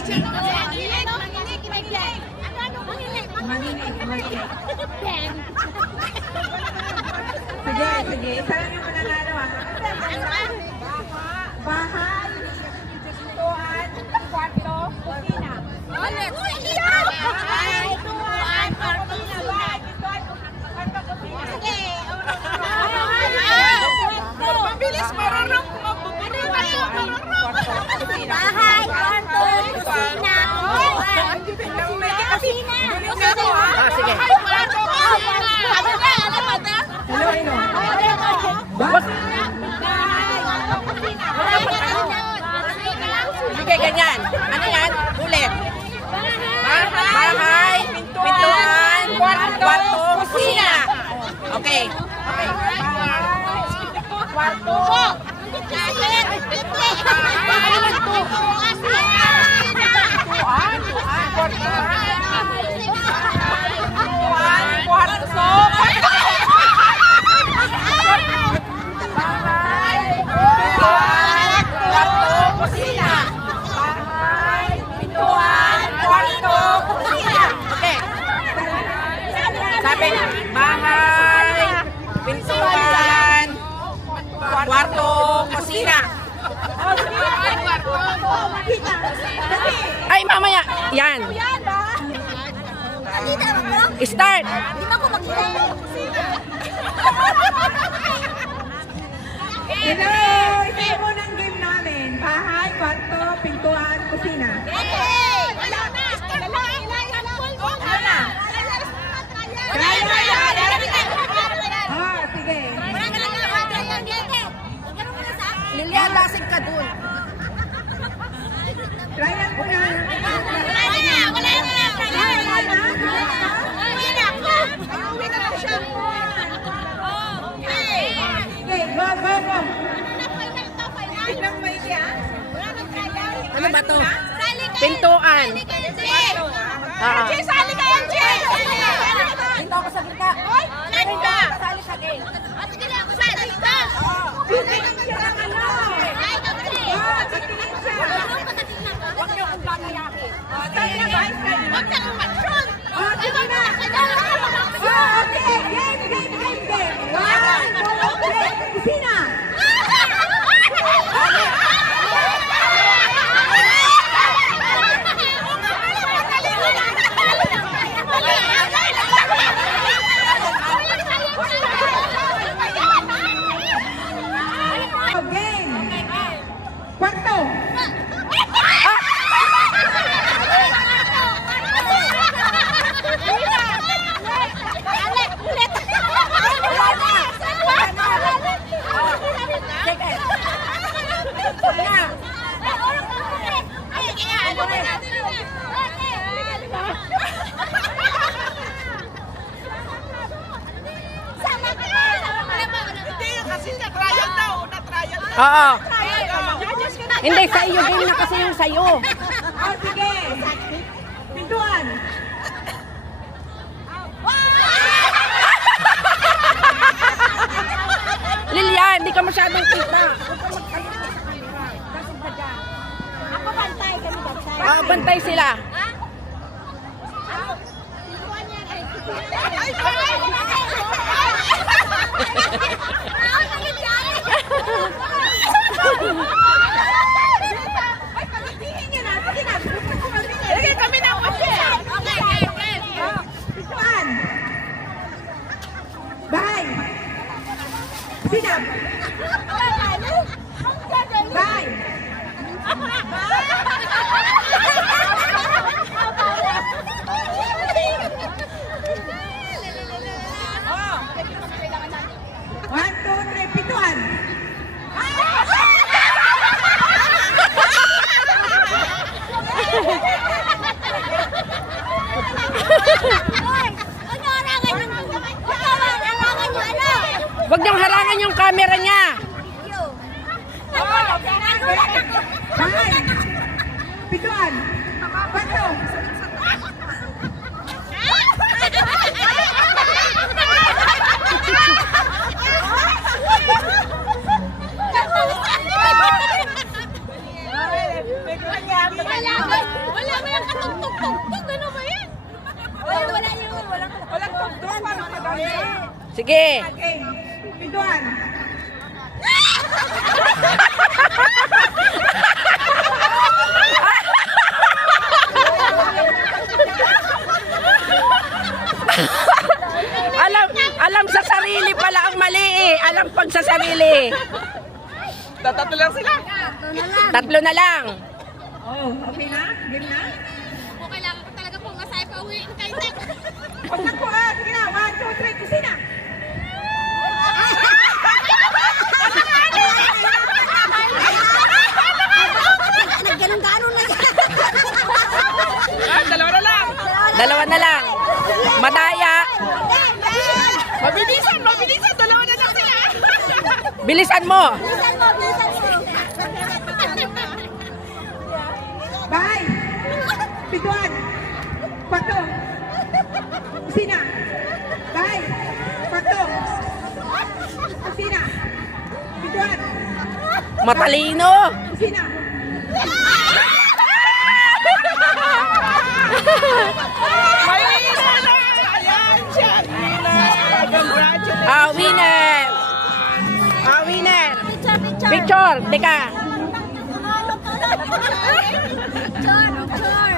Sige. Isa lang yung mananalo ha. Bahay, pintuan, kwarto, kusina. Bahay, pintuan, kwarto, kusina. Sige. Mabilis, marunong. Bahay, kwarto, kusina. Sige. Sige, ganyan. Ano yan? Ulit. Bahay, pintuan, kwarto, kusina. Okay. Kwarto. Sabi, bahay, pintuan, kwarto, kusina. Ay, mamaya. Yan. Start. Di ba ko makita? Hello! Ito yung unang game namin. Bahay, kwarto, pintuan, kusina. Wala na! Sige. Lilian, lasing ka dun. Trial mo na. Okay, go. Tignan mo siya. Ano ba to? Pintuan. Sali ka yan, Che! Dito ako sa gitna. Sali ka! Sali sa game. Sige na ako, sali ka! Huwag niyo kong gagayakin. Huwag kang umaksyon! Sige na. Okay, game. One, two, three. Kusina. Game. Kwarto. Oo. Hindi, sa iyo. Game na kasi yung sa'yo. Sige. Pintuan. Lilian, hindi ka masyadong kita. Ako bantay, kami bantay. Bantay sila. Sige, kami na kasi. Okay. Pintuan. Bahay. Kusina. Bahay. One, two, three. Pintuan. Huwag niyong harangan yung camera niya. Bahay. Pintuan. Kwarto. Wala Sige. Game. Pintuan. Alam sa sarili pala ang mali eh. Alam pag sa sarili. Tatlo lang sila. Tatlo na lang. Oh, okay na? Game na? Kailangan ko talaga pong masaya pa uwi kay Tek. Pag nagkuha, sige na. 1, 2, 3, kusina. Nagganong-ganong na yan. Dalawa na lang. Dalawa na lang. Madaya. Mabilisan, mabilisan. Dalawa na lang sila. Bilisan mo. Bilisan mo, bilisan mo. Bahay. Pintuan. Kwarto. Kusina. Bahay. Kwarto. Kusina. Pintuan. Matalino. Kusina. May winner na. Ayan siya. Congratulations. Winner. Winner. Picture, picture. Picture. Teka. Picture, picture.